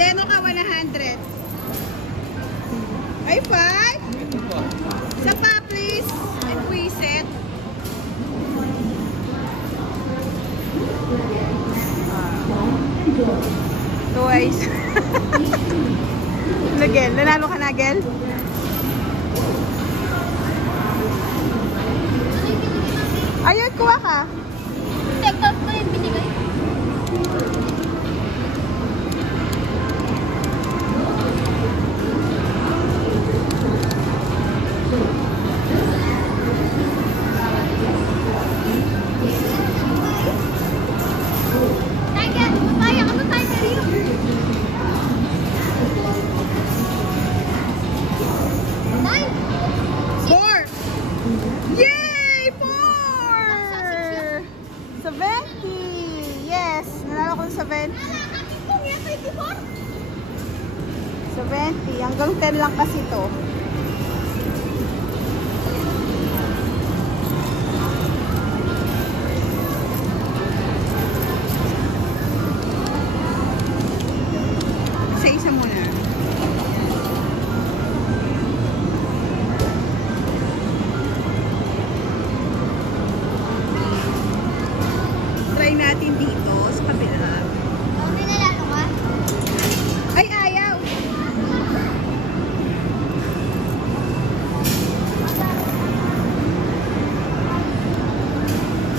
Teno ka 100. Ay, 5? Isa pa, please. And reset. Twice. Nagel, nanalo ka na, Gel? Ayun, kuha ka. Tekap ko yung binigay. Yes, nanalo ko ng 70. 70. Hanggang 10 lang kasi to. Isa-isa muna. Try natin dito sa kabila. May nalalo ka? Ay, ayaw!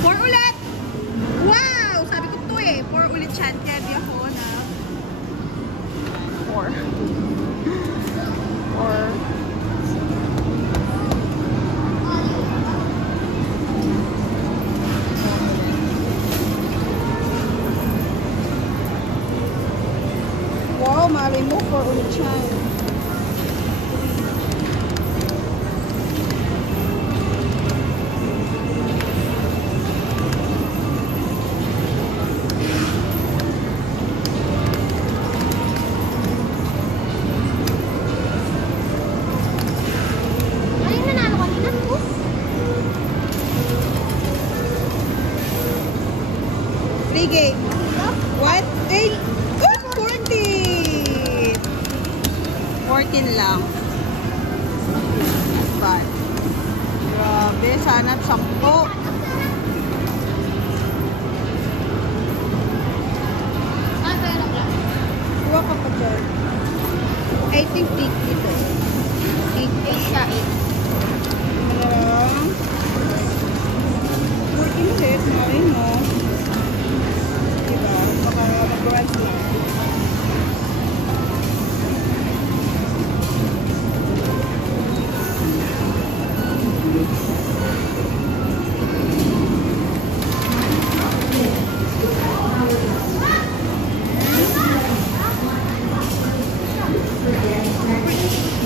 Four ulit! Wow! Sabi ko to eh. 4 ulit siya. Kaya ako na 4. 4. Wow, malay mo, 4 ulit siya. Ay, nanalo ka nila. Free game. What? 8? Oh, 14! 14 lang. 5. Grabe, sana 10. Ah, pero lang. Kuha ka pa dyan. I think 8 dito. 8 siya, 8. Lang. 14 ulit, malay mo. Diba? Baka mag-grant lang.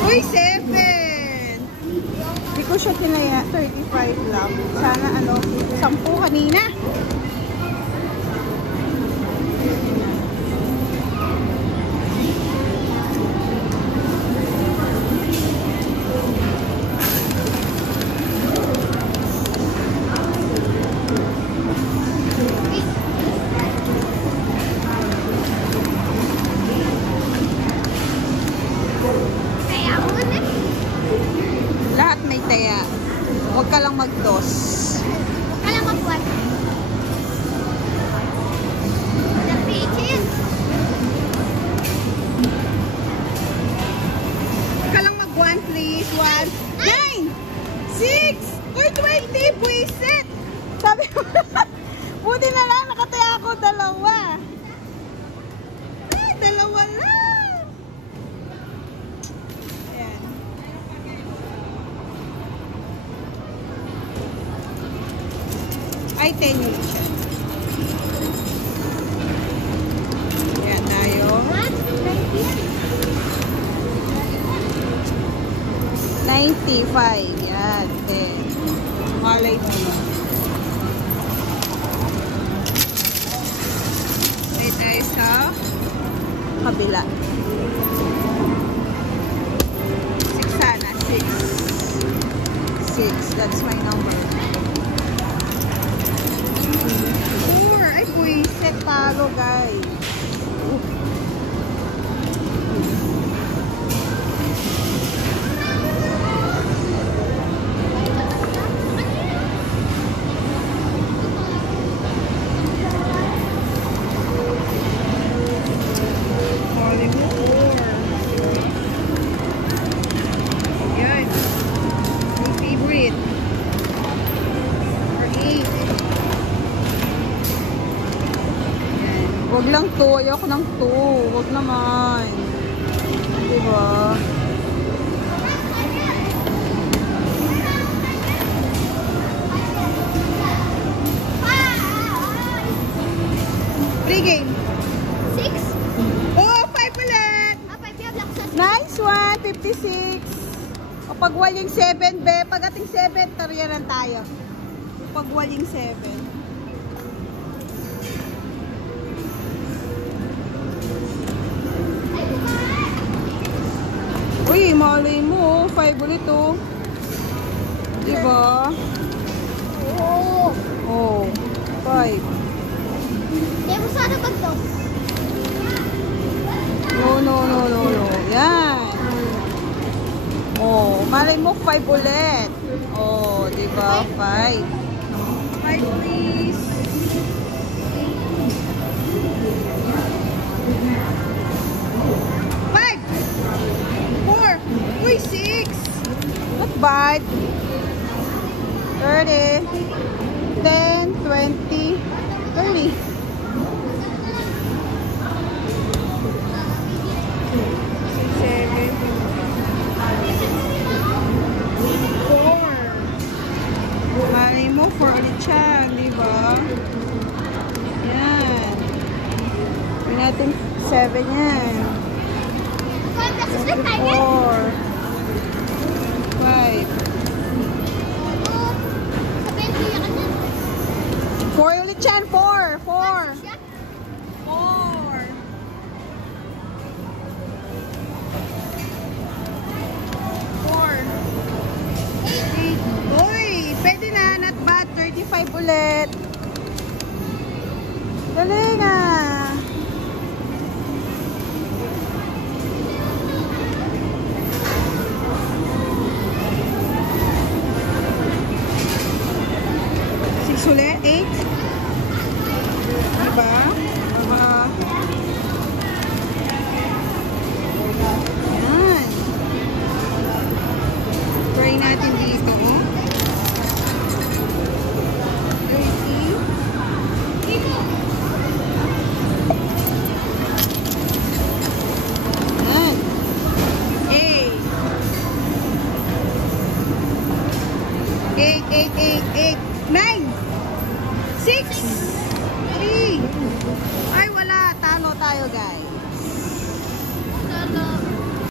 Uy, 7! Hindi ko siya kinaya. 35 lang. Sana 10 kanina. Kaya ako na. Lahat may taya. Huwag ka lang mag-dos. Kala magbuwan. The peaches. Huwag ka lang mag-1, please. 1, 9, 6, or 20. Buisit! Sabi mo, buti na lang. Nakataya ako 2. Ay, 2 lang. Ayan. Ay, 10 yun siya. Ayan tayo. What? 95. Yan, 10. Malay mo. Ay tayo sa kabila. 6 sana. 6. 6. That's my number. 4. Ay, buisit. Talo, guys. Huwag lang 2. Ayoko ng 2. Huwag naman. Diba? Free game. 6. Oh, 5 ulit. Ah, 5 yung black sauce. Nice one. 56. O pag waling 7, be. Pag ating 7, taryanan tayo. Pag waling 7. Uy, malay mo. 5 ulit oh. Diba? Oo. Oh, 5. Kaya mo sana pag-dos. No. Yan. Oh, malay mo 5 ulit. Oh, di ba? 5. 5 please. 5. 4. Uy, 6. Not bad. 30. 10, 20, 30. 4. Malay mo, 4 ulit siya, di ba? Yan. Gawin natin 7 yan. 5 black sauce na tayo. 4. 5. Sa 20 yan ka na. 4 ulit yan, 4. 4. Siya? 4. 8. Uy, pwede na, not bad. 35 ulit. Dali na. Ulit, 8. Diba? Yan. Try natin dito. 30. Yan. 8. 8. 9. 6.